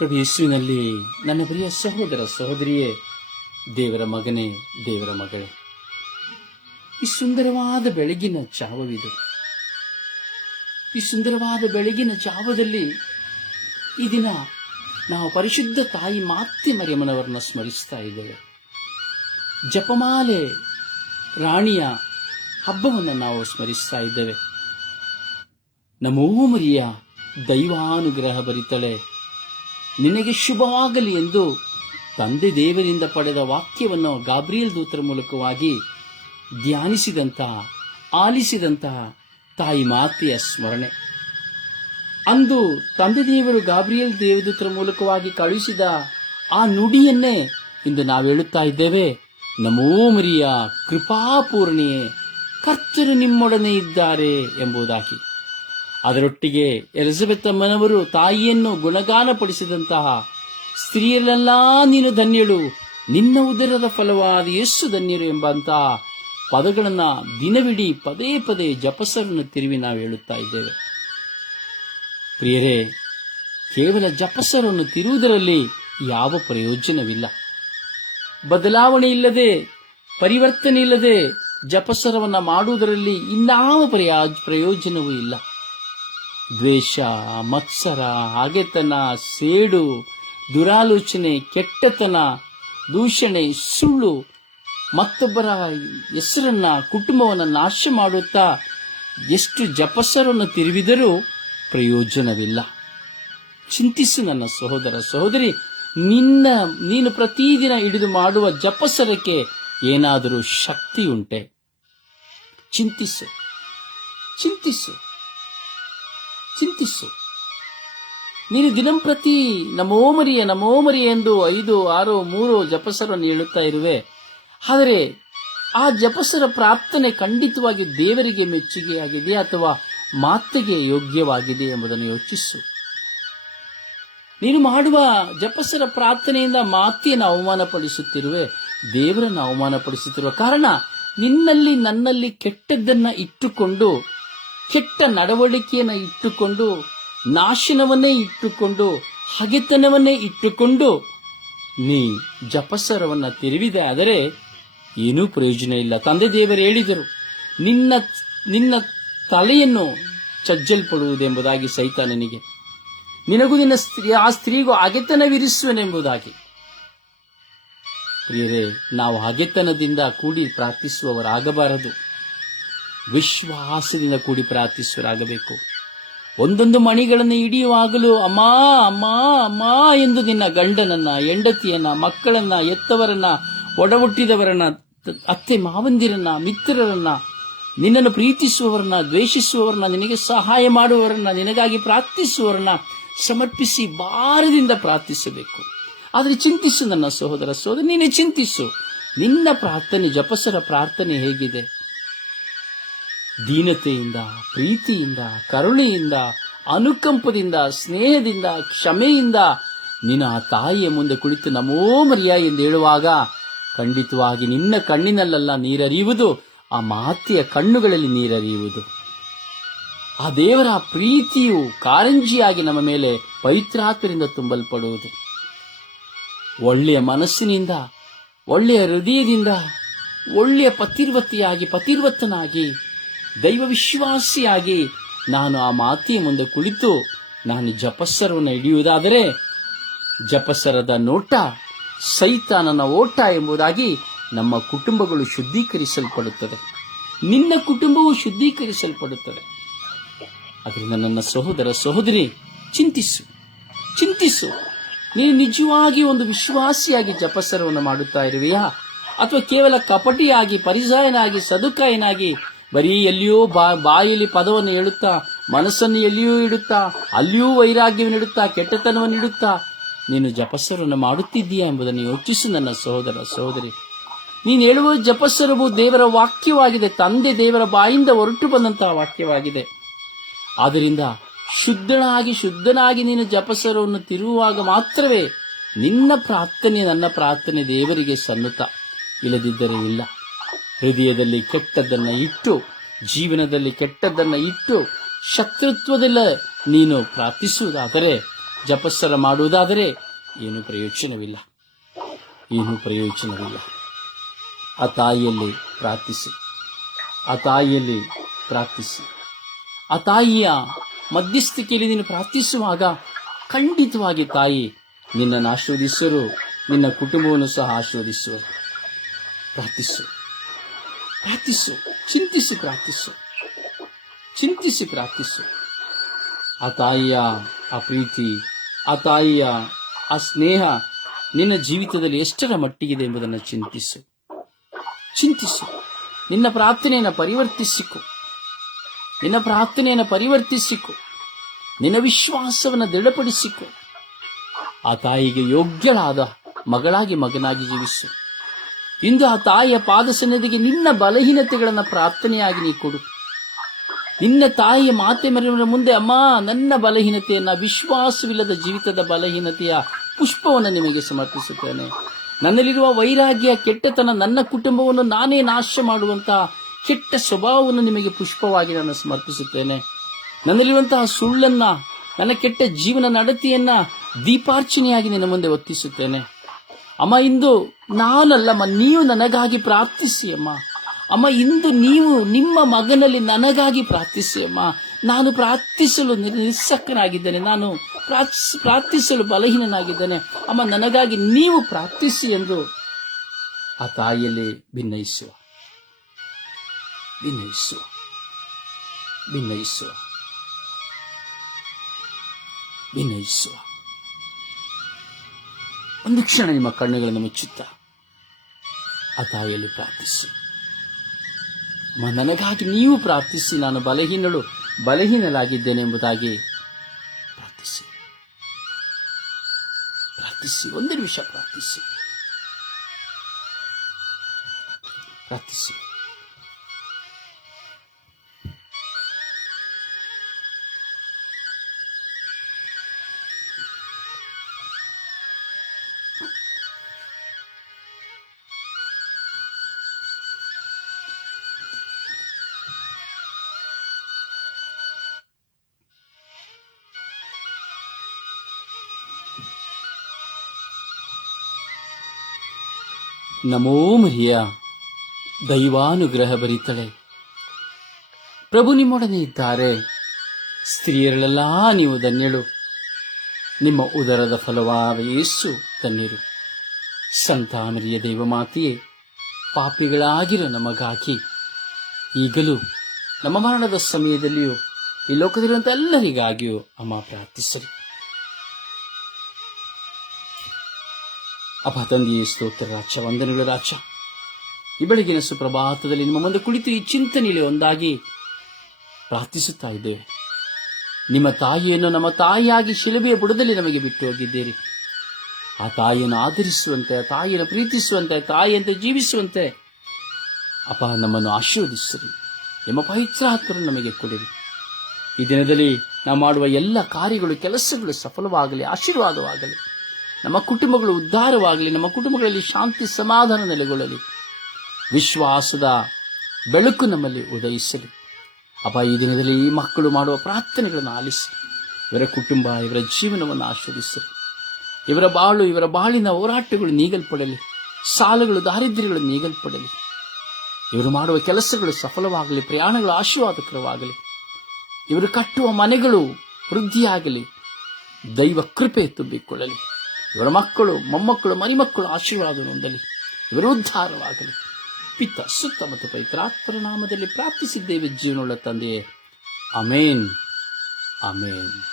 ಪ್ರಭು ಯೇಸುವಿನಲ್ಲಿ ನನ್ನ ಪ್ರಿಯ ಸಹೋದರ ಸಹೋದರಿಯೇ, ದೇವರ ಮಗನೇ, ದೇವರ ಮಗಳೇ. ಈ ಸುಂದರವಾದ ಬೆಳಗಿನ ಜಾವವಿದು ಈ ಸುಂದರವಾದ ಬೆಳಗಿನ ಜಾವದಲ್ಲಿ ಈ ದಿನ ನಾವು ಪರಿಶುದ್ಧ ತಾಯಿ ಮಾತೆ ಮರಿಯಮ್ಮನವರನ್ನ ಸ್ಮರಿಸ್ತಾ ಇದ್ದೇವೆ. ಜಪಮಾಲೆ ರಾಣಿಯ ಹಬ್ಬವನ್ನು ನಾವು ಸ್ಮರಿಸ್ತಾ ಇದ್ದೇವೆ. ನಮೋ ಮರಿಯ ದೈವಾನುಗ್ರಹ ಭರಿತಳೆ ನಿನಗೆ ಶುಭವಾಗಲಿ ಎಂದು ತಂದೆ ದೇವರಿಂದ ಪಡೆದ ವಾಕ್ಯವನ್ನು ಗಾಬ್ರಿಯಲ್ ದೂತರ ಮೂಲಕವಾಗಿ ಧ್ಯಾನಿಸಿದಂತಹ ಆಲಿಸಿದಂತಹ ತಾಯಿ ಮಾತೆಯ ಸ್ಮರಣೆ. ಅಂದು ತಂದೆ ದೇವರು ಗಾಬ್ರಿಯಲ್ ದೇವದೂತರ ಮೂಲಕವಾಗಿ ಕಳುಹಿಸಿದ ಆ ನುಡಿಯನ್ನೇ ಇಂದು ನಾವು ಹೇಳುತ್ತಾ ಇದ್ದೇವೆ. ನಮೋ ಮರಿಯ ಕೃಪಾಪೂರ್ಣಿಯೇ ಕರ್ತರು ನಿಮ್ಮೊಡನೆ ಇದ್ದಾರೆ ಎಂಬುದಾಗಿ. ಅದರೊಟ್ಟಿಗೆ ಎಲಿಜಬೆತ್ ಅಮ್ಮನವರು ತಾಯಿಯನ್ನು ಗುಣಗಾನಪಡಿಸಿದಂತಹ ಸ್ತ್ರೀಯರೆಲ್ಲ ನೀನು ಧನ್ಯಳು, ನಿನ್ನ ಉದರದ ಫಲವಾದ ಎಷ್ಟು ಧನ್ಯರು ಎಂಬಂತಹ ಪದಗಳನ್ನ ದಿನವಿಡೀ ಪದೇ ಪದೇ ಜಪಸರನ್ನು ತಿರುವಿ ನಾವು ಹೇಳುತ್ತಾ ಇದ್ದೇವೆ. ಪ್ರಿಯರೇ, ಕೇವಲ ಜಪಸರನ್ನು ತಿರುವುದರಲ್ಲಿ ಯಾವ ಪ್ರಯೋಜನವಿಲ್ಲ. ಬದಲಾವಣೆ ಇಲ್ಲದೆ, ಪರಿವರ್ತನೆ ಇಲ್ಲದೆ ಜಪಸರವನ್ನು ಮಾಡುವುದರಲ್ಲಿ ಇನ್ನಾವ ಪ್ರಯಾ- ಪ್ರಯೋಜನವೂ ಇಲ್ಲ. ದ್ವೇಷ, ಮತ್ಸರ, ಹಾಗೆತನ, ಸೇಡು, ದುರಾಲೋಚನೆ, ಕೆಟ್ಟತನ, ದೂಷಣೆ, ಸುಳ್ಳು. ಮತ್ತೊಬ್ಬರ ಹೆಸರನ್ನ, ಕುಟುಂಬವನ್ನು ನಾಶ ಮಾಡುತ್ತಾ ಎಷ್ಟು ಜಪಸರನ್ನು ತಿರುವಿದರೂ ಪ್ರಯೋಜನವಿಲ್ಲ. ಚಿಂತಿಸು ನನ್ನ ಸಹೋದರ ಸಹೋದರಿ, ನಿನ್ನ, ನೀನು ಪ್ರತಿದಿನ ಹಿಡಿದು ಮಾಡುವ ಜಪಸರಕ್ಕೆ ಏನಾದರೂ ಶಕ್ತಿ ಉಂಟೆ ಚಿಂತಿಸು ಚಿಂತಿಸು. ಚಿಂತಿಸು. ನೀನು ದಿನಂಪ್ರತಿ ನಮೋಮರಿಯ ಮರಿಯ, ನಮೋ ಮರಿಯ ಎಂದು ಐದು, ಆರು, ಮೂರು ಜಪಸರನ್ನು ಹೇಳುತ್ತಾ ಇರುವೆ. ಆದರೆ ಆ ಜಪಸರ ಪ್ರಾರ್ಥನೆ ಖಂಡಿತವಾಗಿ ದೇವರಿಗೆ ಮೆಚ್ಚುಗೆಯಾಗಿದೆ ಅಥವಾ ಮಾತಿಗೆ ಯೋಗ್ಯವಾಗಿದೆ ಎಂಬುದನ್ನು ಯೋಚಿಸು. ನೀನು ಮಾಡುವ ಜಪಸರ ಪ್ರಾರ್ಥನೆಯಿಂದ ಮಾತೆಯನ್ನು ಅವಮಾನಪಡಿಸುತ್ತಿರುವೆ, ದೇವರನ್ನು ಅವಮಾನಪಡಿಸುತ್ತಿರುವ ಕಾರಣ ನಿನ್ನಲ್ಲಿ ನನ್ನಲ್ಲಿ ಕೆಟ್ಟದ್ದನ್ನ ಇಟ್ಟುಕೊಂಡು ಕೆಟ್ಟ ನಡವಳಿಕೆಯನ್ನು ಇಟ್ಟುಕೊಂಡು, ನಾಶನವನ್ನೇ ಇಟ್ಟುಕೊಂಡು, ಹಗೆತನವನ್ನೇ ಇಟ್ಟುಕೊಂಡು ನೀ ಜಪಸರವನ್ನ ತಿರುವಿದೆ ಆದರೆ ಏನೂ ಪ್ರಯೋಜನ ಇಲ್ಲ. ತಂದೆ ದೇವರು ಹೇಳಿದರು, ನಿನ್ನ ನಿನ್ನ ತಲೆಯನ್ನು ಚಜ್ಜಲ್ಪಡುವುದೆಂಬುದಾಗಿ ಸೈತಾನನಿಗೆ. ನಿನಗೂ ನಿನ್ನ ಸ್ತ್ರೀ, ಆ ಸ್ತ್ರೀಗೂ ಹಗೆತನವಿರಿಸುವನೆಂಬುದಾಗಿ. ಪ್ರಿಯರೇ, ನಾವು ಹಗೆತನದಿಂದ ಕೂಡಿ ಪ್ರಾರ್ಥಿಸುವವರಾಗಬಾರದು. ವಿಶ್ವಾಸದಿಂದ ಕೂಡಿ ಪ್ರಾರ್ಥಿಸುವರಾಗಬೇಕು ಒಂದೊಂದು ಮಣಿಗಳನ್ನು ಹಿಡಿಯುವಾಗಲೂ, ಅಮ್ಮ ಅಮ್ಮ ಅಮ್ಮ ಎಂದು ನಿನ್ನ ಗಂಡನನ್ನ, ಹೆಂಡತಿಯನ್ನ, ಮಕ್ಕಳನ್ನ ಎತ್ತವರನ್ನ ಒಡಹುಟ್ಟಿದವರನ್ನ, ಅತ್ತೆ ಮಾವಂದಿರನ್ನ, ಮಿತ್ರರನ್ನ, ನಿನ್ನನ್ನು ಪ್ರೀತಿಸುವವರನ್ನ, ದ್ವೇಷಿಸುವವರನ್ನ, ನಿನಗೆ ಸಹಾಯ ಮಾಡುವವರನ್ನ, ನಿನಗಾಗಿ ಪ್ರಾರ್ಥಿಸುವವರನ್ನ ಸಮರ್ಪಿಸಿ ಭಾರದಿಂದ ಪ್ರಾರ್ಥಿಸಬೇಕು. ಆದರೆ ಚಿಂತಿಸು ನನ್ನ ಸಹೋದರ ಸಹೋದರ, ನೀನು ಚಿಂತಿಸು. ನಿನ್ನ ಪ್ರಾರ್ಥನೆ, ಜಪಸರ ಪ್ರಾರ್ಥನೆ ಹೇಗಿದೆ? ದೀನತೆಯಿಂದ, ಪ್ರೀತಿಯಿಂದ, ಕರುಣೆಯಿಂದ, ಅನುಕಂಪದಿಂದ, ಸ್ನೇಹದಿಂದ, ಕ್ಷಮೆಯಿಂದ ನಿನ್ನ ತಾಯಿಯ ಮುಂದೆ ಕುಳಿತು ನಮೋ ಮರ್ಯಾ ಎಂದು ಹೇಳುವಾಗ, ಖಂಡಿತವಾಗಿ ನಿನ್ನ ಕಣ್ಣಿನಲ್ಲೆಲ್ಲ ನೀರರಿಯುವುದು, ಆ ಮಾತೆಯ ಕಣ್ಣುಗಳಲ್ಲಿ ನೀರರಿಯುವುದು. ಆ ದೇವರ ಪ್ರೀತಿಯು ಕಾರಂಜಿಯಾಗಿ ನಮ್ಮ ಮೇಲೆ ಪವಿತ್ರಾತ್ಮರಿಂದ ತುಂಬಲ್ಪಡುವುದು. ಒಳ್ಳೆಯ ಮನಸ್ಸಿನಿಂದ, ಒಳ್ಳೆಯ ಹೃದಯದಿಂದ, ಒಳ್ಳೆಯ ಪತಿರ್ವತಿಯಾಗಿ, ಪತಿರ್ವತ್ತನಾಗಿ ದೈವ ವಿಶ್ವಾಸಿಯಾಗಿ ನಾನು ಆ ಮಾತಿಯ ಮುಂದೆ ಕುಳಿತು ನಾನು ಜಪಸ್ಸರವನ್ನು ಹಿಡಿಯುವುದಾದರೆ ಜಪಸರದ ನೋಟ ಸೈತಾನನ ಓಟ ಎಂಬುದಾಗಿ ನಮ್ಮ ಕುಟುಂಬಗಳು ಶುದ್ಧೀಕರಿಸಲ್ಪಡುತ್ತದೆ. ನಿನ್ನ ಕುಟುಂಬವು ಶುದ್ಧೀಕರಿಸಲ್ಪಡುತ್ತದೆ. ಅದರಿಂದ ನನ್ನ ಸಹೋದರ ಸಹೋದರಿ, ಚಿಂತಿಸು ಚಿಂತಿಸು. ನೀನು ನಿಜವಾಗಿ ಒಂದು ವಿಶ್ವಾಸಿಯಾಗಿ ಜಪಸರವನ್ನು ಮಾಡುತ್ತಾ ಇರುವೆಯಾ? ಅಥವಾ ಕೇವಲ ಕಪಟಿಯಾಗಿ, ಪರಿಸಾಯನಾಗಿ, ಸದುಕಾಯನಾಗಿ ಬರೀ ಎಲ್ಲಿಯೂ ಬಾ, ಬಾಯಲ್ಲಿ ಪದವನ್ನು ಹೇಳುತ್ತಾ, ಮನಸ್ಸನ್ನು ಎಲ್ಲಿಯೂ ಇಡುತ್ತಾ, ಅಲ್ಲಿಯೂ ವೈರಾಗ್ಯವನ್ನು ಇಡುತ್ತಾ, ಕೆಟ್ಟತನವನ್ನು ಇಡುತ್ತಾ, ನೀನು ಜಪಸ್ಸರನ್ನು ಮಾಡುತ್ತಿದ್ದೀಯಾ ಎಂಬುದನ್ನು ಯೋಚಿಸು ನನ್ನ ಸಹೋದರ ಸಹೋದರಿ. ನೀನು ಹೇಳುವ ಜಪಸ್ಸರವು ದೇವರ ವಾಕ್ಯವಾಗಿದೆ, ತಂದೆ ದೇವರ ಬಾಯಿಂದ ಹೊರಟು ಬಂದಂತಹ ವಾಕ್ಯವಾಗಿದೆ. ಆದ್ದರಿಂದ ಶುದ್ಧನಾಗಿ ಶುದ್ಧನಾಗಿ ನೀನು ಜಪಸರವನ್ನು ತಿರುವಾಗ ಮಾತ್ರವೇ ನಿನ್ನ ಪ್ರಾರ್ಥನೆ, ನನ್ನ ಪ್ರಾರ್ಥನೆ ದೇವರಿಗೆ ಸನ್ನುತ. ಇಲ್ಲದಿದ್ದರೆ ಇಲ್ಲ. ಹೃದಯದಲ್ಲಿ ಕೆಟ್ಟದ್ದನ್ನು ಇಟ್ಟು, ಜೀವನದಲ್ಲಿ ಕೆಟ್ಟದ್ದನ್ನು ಇಟ್ಟು, ಶತ್ರುತ್ವದಲ್ಲ ನೀನು ಪ್ರಾರ್ಥಿಸುವುದಾದರೆ, ಜಪಸ್ಸರ ಮಾಡುವುದಾದರೆ ಏನು ಪ್ರಯೋಜನವಿಲ್ಲ. ಏನು ಪ್ರಯೋಜನವಿಲ್ಲ. ಆ ತಾಯಿಯಲ್ಲಿ ಪ್ರಾರ್ಥಿಸಿ. ಆ ತಾಯಿಯಲ್ಲಿ ಪ್ರಾರ್ಥಿಸಿ. ಆ ತಾಯಿಯ ಮಧ್ಯಸ್ಥಿಕೆಯಲ್ಲಿ ನೀನು ಪ್ರಾರ್ಥಿಸುವಾಗ ಖಂಡಿತವಾಗಿ ತಾಯಿ ನಿನ್ನನ್ನು ಆಶೀರ್ವದಿಸರು ನಿನ್ನ ಕುಟುಂಬವನ್ನು ಸಹ ಆಶೀರ್ವದಿಸುವರು ಪ್ರಾರ್ಥಿಸು. ಪ್ರಾರ್ಥಿಸು ಚಿಂತಿಸಿ ಪ್ರಾರ್ಥಿಸು ಚಿಂತಿಸಿ ಪ್ರಾರ್ಥಿಸು ಆ ತಾಯಿಯ ಆ ಪ್ರೀತಿ, ಆ ತಾಯಿಯ ಆ ಸ್ನೇಹ ನಿನ್ನ ಜೀವಿತದಲ್ಲಿ ಎಷ್ಟರ ಮಟ್ಟಿಗಿದೆ ಎಂಬುದನ್ನು ಚಿಂತಿಸು. ಚಿಂತಿಸು. ನಿನ್ನ ಪ್ರಾರ್ಥನೆಯನ್ನು ಪರಿವರ್ತಿಸಿಕೊ. ನಿನ್ನ ಪ್ರಾರ್ಥನೆಯನ್ನು ಪರಿವರ್ತಿಸಿಕೊ. ನಿನ್ನ ವಿಶ್ವಾಸವನ್ನು ದೃಢಪಡಿಸಿಕೊ. ಆ ತಾಯಿಗೆ ಯೋಗ್ಯಳಾದ ಮಗಳಾಗಿ ಮಗನಾಗಿ ಜೀವಿಸು. ಇಂದು ಆ ತಾಯಿಯ ಪಾದ ಸನ್ನಿಧಿಗೆ ನಿನ್ನ ಬಲಹೀನತೆಗಳನ್ನು ಪ್ರಾರ್ಥನೆಯಾಗಿ ನೀ ಕೊಡು. ನಿನ್ನ ತಾಯಿಯ ಮಾತೆ ಮರಿಯವರ ಮುಂದೆ, ಅಮ್ಮ, ನನ್ನ ಬಲಹೀನತೆಯನ್ನು, ವಿಶ್ವಾಸವಿಲ್ಲದ ಜೀವಿತದ ಬಲಹೀನತೆಯ ಪುಷ್ಪವನ್ನು ನಿಮಗೆ ಸಮರ್ಪಿಸುತ್ತೇನೆ. ನನ್ನಲ್ಲಿರುವ ವೈರಾಗ್ಯ, ಕೆಟ್ಟತನ, ನನ್ನ ಕುಟುಂಬವನ್ನು ನಾನೇ ನಾಶ ಮಾಡುವಂತಹ ಕೆಟ್ಟ ಸ್ವಭಾವವನ್ನು ನಿಮಗೆ ಪುಷ್ಪವಾಗಿ ನಾನು ಸಮರ್ಪಿಸುತ್ತೇನೆ. ನನ್ನಲ್ಲಿರುವಂತಹ ಸುಳ್ಳನ್ನ, ನನ್ನ ಕೆಟ್ಟ ಜೀವನ ನಡತೆಯನ್ನ ದೀಪಾರ್ಚನೆಯಾಗಿ ನಿನ್ನ ಮುಂದೆ ಒತ್ತಿಸುತ್ತೇನೆ. ಅಮ್ಮ, ಇಂದು ನಾನಲ್ಲಮ್ಮ, ನೀವು ನನಗಾಗಿ ಪ್ರಾರ್ಥಿಸಿ ಅಮ್ಮ. ಅಮ್ಮ, ಇಂದು ನೀವು ನಿಮ್ಮ ಮಗನಲ್ಲಿ ನನಗಾಗಿ ಪ್ರಾರ್ಥಿಸಿ ಅಮ್ಮ. ನಾನು ಪ್ರಾರ್ಥಿಸಲು ನಿರ್ಸಕ್ಕನಾಗಿದ್ದೇನೆ ನಾನು ಪ್ರಾರ್ಥಿಸಿ ಪ್ರಾರ್ಥಿಸಲು ಬಲಹೀನನಾಗಿದ್ದೇನೆ. ಅಮ್ಮ, ನನಗಾಗಿ ನೀವು ಪ್ರಾರ್ಥಿಸಿ ಎಂದು ಆ ತಾಯಿಯಲ್ಲಿ ಭಿನ್ನಯಿಸುವ ಭಿನ್ನಯಿಸುವ ಭಿನ್ನಯಿಸುವ ಭಿನ್ನಯಿಸುವ ಒಂದು ಕ್ಷಣ ನಿಮ್ಮ ಕಣ್ಣುಗಳನ್ನು ಮುಚ್ಚುತ್ತಾ ಆ ತಾಯಿಯಲ್ಲಿ ಪ್ರಾರ್ಥಿಸಿ ನನಗಾಗಿ ನೀವು ಪ್ರಾರ್ಥಿಸಿ. ನಾನು ಬಲಹೀನಳು ಬಲಹೀನಲಾಗಿದ್ದೇನೆ ಎಂಬುದಾಗಿ ಪ್ರಾರ್ಥಿಸಿ. ಪ್ರಾರ್ಥಿಸಿ, ಒಂದು ನಿಮಿಷ ಪ್ರಾರ್ಥಿಸಿ. ಪ್ರಾರ್ಥಿಸಿ. ನಮೋ ಮರಿಯ ದೈವಾನುಗ್ರಹ ಬರೀತಾಳೆ ಪ್ರಭು ನಿಮ್ಮೊಡನೆ ಇದ್ದಾರೆ. ಸ್ತ್ರೀಯರಲ್ಲೆಲ್ಲ ನೀವು ಧನ್ಯಳು. ನಿಮ್ಮ ಉದರದ ಫಲವಾದ ಯೇಸು ಧನ್ಯರು. ಸಂತಾನರಿಯ ದೈವಮಾತೆಯೇ, ಪಾಪಿಗಳಾಗಿರೋ ನಮಗಾಗಿ ಈಗಲೂ ನಮ್ಮ ಮರಣದ ಸಮಯದಲ್ಲಿಯೂ ಈ ಲೋಕದಲ್ಲಿರುವಂಥ ಎಲ್ಲರಿಗಾಗಿಯೂ ಅಮ್ಮ ಪ್ರಾರ್ಥಿಸಲಿ ಅಪ್ಪ ತಂದೆಯೇ ಸ್ತೋತ್ರ ರಾಜ ವಂದನೆಗಳು ರಾಜ ಈ ಬೆಳಗಿನ ಸುಪ್ರಭಾತದಲ್ಲಿ ನಿಮ್ಮ ಮುಂದೆ ಕುಳಿತು ಈ ಚಿಂತನೆಯಲ್ಲಿ ಒಂದಾಗಿ ಪ್ರಾರ್ಥಿಸುತ್ತಾ ಇದ್ದೇವೆ. ನಿಮ್ಮ ತಾಯಿಯನ್ನು ನಮ್ಮ ತಾಯಿಯಾಗಿ ಶಿಲುಬೆಯ ಬುಡದಲ್ಲಿ ನಮಗೆ ಬಿಟ್ಟು ಹೋಗಿದ್ದೀರಿ. ಆ ತಾಯಿಯನ್ನು ಆಧರಿಸುವಂತೆ, ಆ ತಾಯಿಯನ್ನು ಪ್ರೀತಿಸುವಂತೆ ತಾಯಿಯಂತೆ ಜೀವಿಸುವಂತೆ ಅಪ್ಪ ನಮ್ಮನ್ನು ಆಶೀರ್ವದಿಸಿರಿ. ನಿಮ್ಮ ಪವಿತ್ರಾತ್ಮರು ನಮಗೆ ಕೊಡಿರಿ. ಈ ದಿನದಲ್ಲಿ ನಾವು ಮಾಡುವ ಎಲ್ಲ ಕಾರ್ಯಗಳು, ಕೆಲಸಗಳು ಸಫಲವಾಗಲಿ, ಆಶೀರ್ವಾದವಾಗಲಿ. ನಮ್ಮ ಕುಟುಂಬಗಳು ಉದ್ಧಾರವಾಗಲಿ, ನಮ್ಮ ಕುಟುಂಬಗಳಲ್ಲಿ ಶಾಂತಿ ಸಮಾಧಾನ ನೆಲೆಗೊಳ್ಳಲಿ. ವಿಶ್ವಾಸದ ಬೆಳಕು ನಮ್ಮಲ್ಲಿ ಉದಯಿಸಲಿ. ಅಪ್ಪ, ಈ ದಿನದಲ್ಲಿ ಈ ಮಕ್ಕಳು ಮಾಡುವ ಪ್ರಾರ್ಥನೆಗಳನ್ನು ಆಲಿಸಿ. ಇವರ ಕುಟುಂಬ, ಇವರ ಜೀವನವನ್ನು ಆಶ್ವದಿಸಲಿ ಇವರ ಬಾಳು, ಇವರ ಬಾಳಿನ ಹೋರಾಟಗಳು ನೀಗಲ್ಪಡಲಿ. ಸಾಲಗಳು, ದಾರಿದ್ರ್ಯಗಳು ನೀಗಲ್ಪಡಲಿ. ಇವರು ಮಾಡುವ ಕೆಲಸಗಳು ಸಫಲವಾಗಲಿ, ಪ್ರಯಾಣಗಳು ಆಶೀರ್ವಾದಕರವಾಗಲಿ. ಇವರು ಕಟ್ಟುವ ಮನೆಗಳು ವೃದ್ಧಿಯಾಗಲಿ. ದೈವ ಕೃಪೆ ತುಂಬಿಕೊಳ್ಳಲಿ. ಇವರ ಮಕ್ಕಳು, ಮೊಮ್ಮಕ್ಕಳು, ಮರಿಮಕ್ಕಳು ಆಶೀರ್ವಾದ ನೊಂದಲಿ ಇವರ ಉದ್ಧಾರವಾಗಲಿ ಪಿತ್ತ ಸುತ್ತ ಮತ್ತು ಪವಿತ್ರಾತ್ಮರ ನಾಮದಲ್ಲಿ ಪ್ರಾರ್ಥಿಸಿದ್ದೇವೆ ಜೀವನವುಳ್ಳ ತಂದೆಯೇ. ಅಮೇನ್. ಅಮೇನ್.